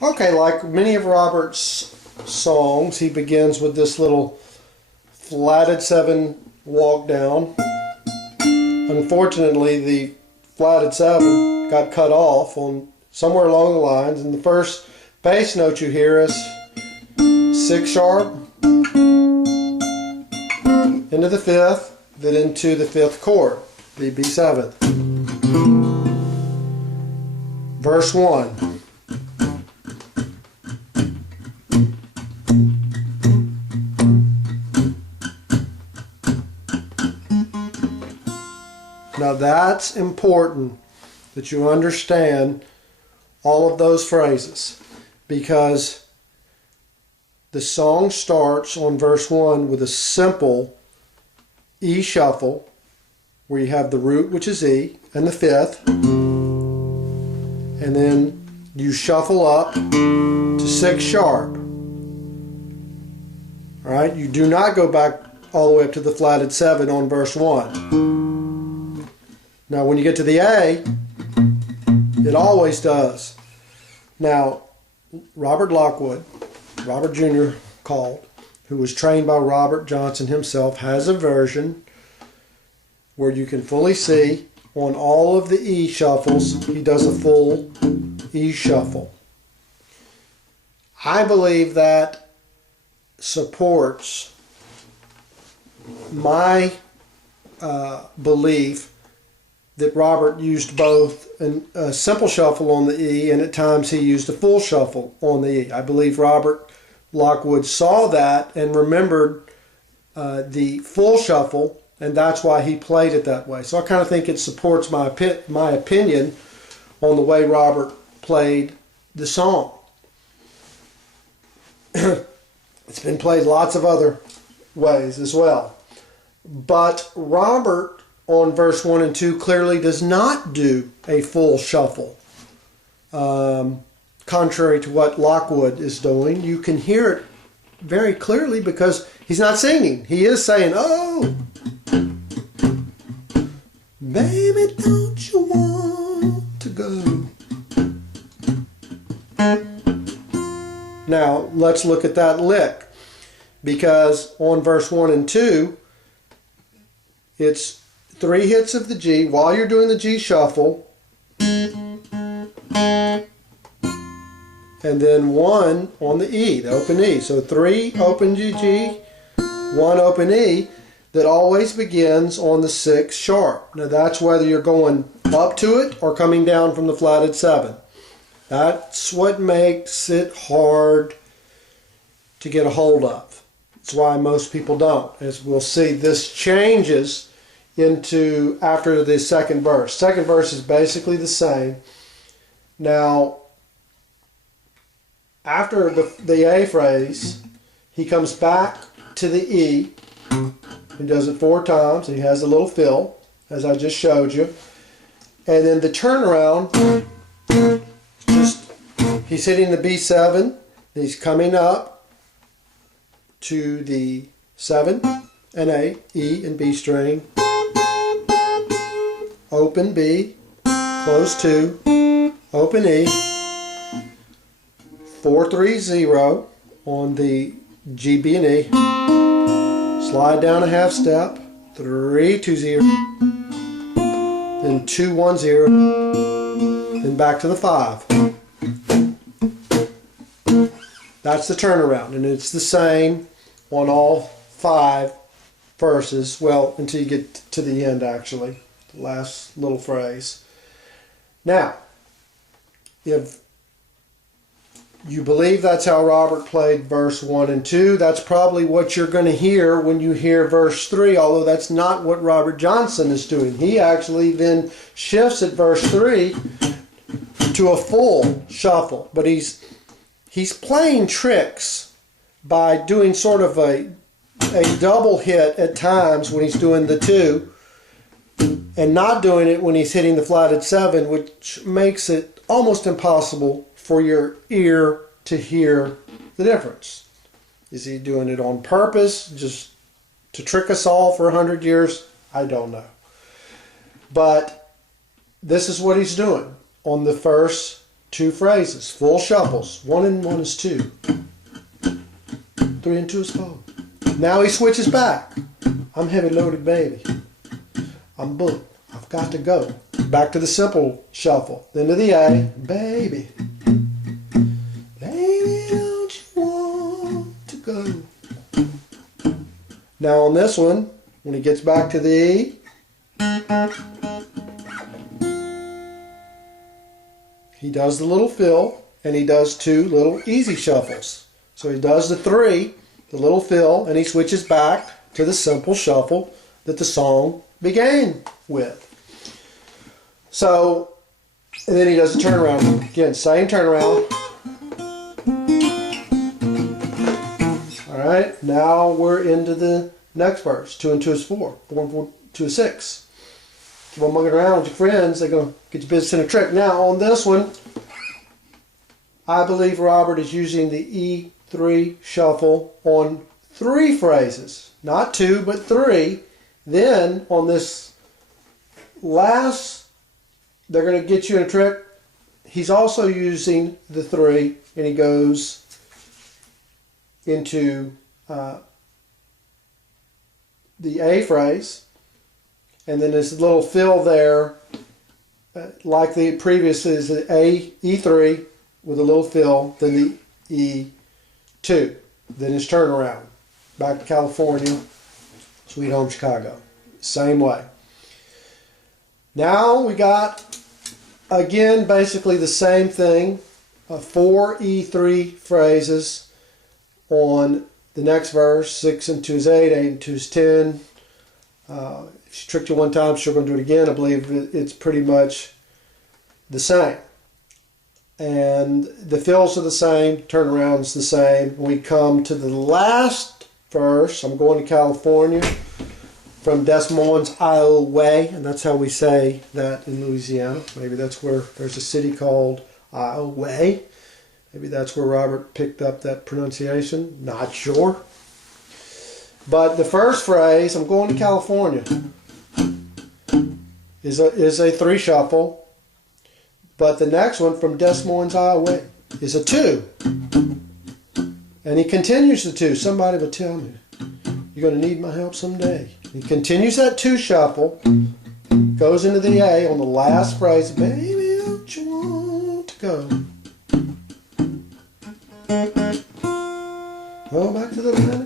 Okay, like many of Robert's songs, he begins with this little flatted 7 walk down. Unfortunately, the flatted 7 got cut off on somewhere along the lines, and the first bass note you hear is 6 sharp into the 5th, then into the 5th chord, the B7. Verse 1. Now that's important that you understand all of those phrases, because the song starts on verse 1 with a simple E shuffle where you have the root, which is E, and the 5th, and then you shuffle up to 6 sharp. Alright, you do not go back all the way up to the flatted 7 on verse 1. Now when you get to the A, it always does. Now, Robert Lockwood, Robert Jr. called, who was trained by Robert Johnson himself, has a version where you can fully see on all of the E shuffles, he does a full E shuffle. I believe that supports my belief that Robert used both a simple shuffle on the E, and at times he used a full shuffle on the E. I believe Robert Lockwood saw that and remembered the full shuffle, and that's why he played it that way. So I kind of think it supports my opinion on the way Robert played the song. It's been played lots of other ways as well. But Robert on verse 1 and 2 clearly does not do a full shuffle. Contrary to what Lockwood is doing, you can hear it very clearly because he's not singing. He is saying, "Oh, baby, don't you want to go?" Now, let's look at that lick, because on verse 1 and 2, it's 3 hits of the G while you're doing the G shuffle, and then 1 on the E, the open E. So 3 open G, 1 open E, that always begins on the 6 sharp. Now that's whether you're going up to it or coming down from the flatted 7. That's what makes it hard to get a hold of. That's why most people don't. As we'll see, this changes into after the second verse. Second verse is basically the same. Now, after the A phrase, he comes back to the E. He does it 4 times. He has a little fill, as I just showed you. And then the turnaround, he's hitting the B7. He's coming up to the 7 and A, E and B string, open B, close 2, open E, 4-3-0 on the G, B, and E, slide down a half step, 3-2-0, then 2-1-0, then back to the 5. That's the turnaround, and it's the same on all 5 verses, well, until you get to the end, actually, the last little phrase. Now, if you believe that's how Robert played verse 1 and 2, that's probably what you're going to hear when you hear verse 3, although that's not what Robert Johnson is doing. He actually then shifts at verse 3 to a full shuffle, but he's playing tricks by doing sort of a double hit at times when he's doing the 2, and not doing it when he's hitting the flatted 7, which makes it almost impossible for your ear to hear the difference. Is he doing it on purpose, just to trick us all for 100 years? I don't know. But this is what he's doing on the first 2 phrases, full shuffles. 1 and 1 is 2. 3 and 2 is 4. Now he switches back. I'm heavy loaded, baby. I'm booked. I've got to go. Back to the simple shuffle. Then to the A. Baby. Baby, don't you want to go? Now on this one, when he gets back to the E, he does the little fill, and he does 2 little easy shuffles. So he does the 3, the little fill, and he switches back to the simple shuffle that the song began with. So, and then he does a turnaround. Again, same turnaround. Alright, now we're into the next verse. 2 and 2 is 4. 4 and 4, 2 is 6. Keep on mucking around with your friends. They're going to get your business in a trick. Now, on this one, I believe Robert is using the E3 shuffle on 3 phrases. Not 2, but 3. Then, on this last, they're going to get you in a trick. He's also using the 3, and he goes into the A phrase, and then there's a little fill there, like the previous is the A, E3 with a little fill, then the E2. Then his turnaround. Back to California, Sweet Home Chicago. Same way. Now we got, again, basically the same thing. 4 E3 phrases on the next verse. 6 and 2 is 8, 8 and 2 is 10. If she tricked you one time, she's going to do it again. I believe it's pretty much the same. And the fills are the same, turnaround's the same. When we come to the last verse, I'm going to California, from Des Moines, Iowa, and that's how we say that in Louisiana. Maybe that's where there's a city called Iowa. Maybe that's where Robert picked up that pronunciation. Not sure. But the first phrase, I'm going to California, is a 3 shuffle. But the next one, from Des Moines, Iowa, is a 2. And he continues the 2. Somebody will tell me, you're going to need my help someday. He continues that 2 shuffle, goes into the A on the last phrase, baby, don't you want to go? Oh, back to the line.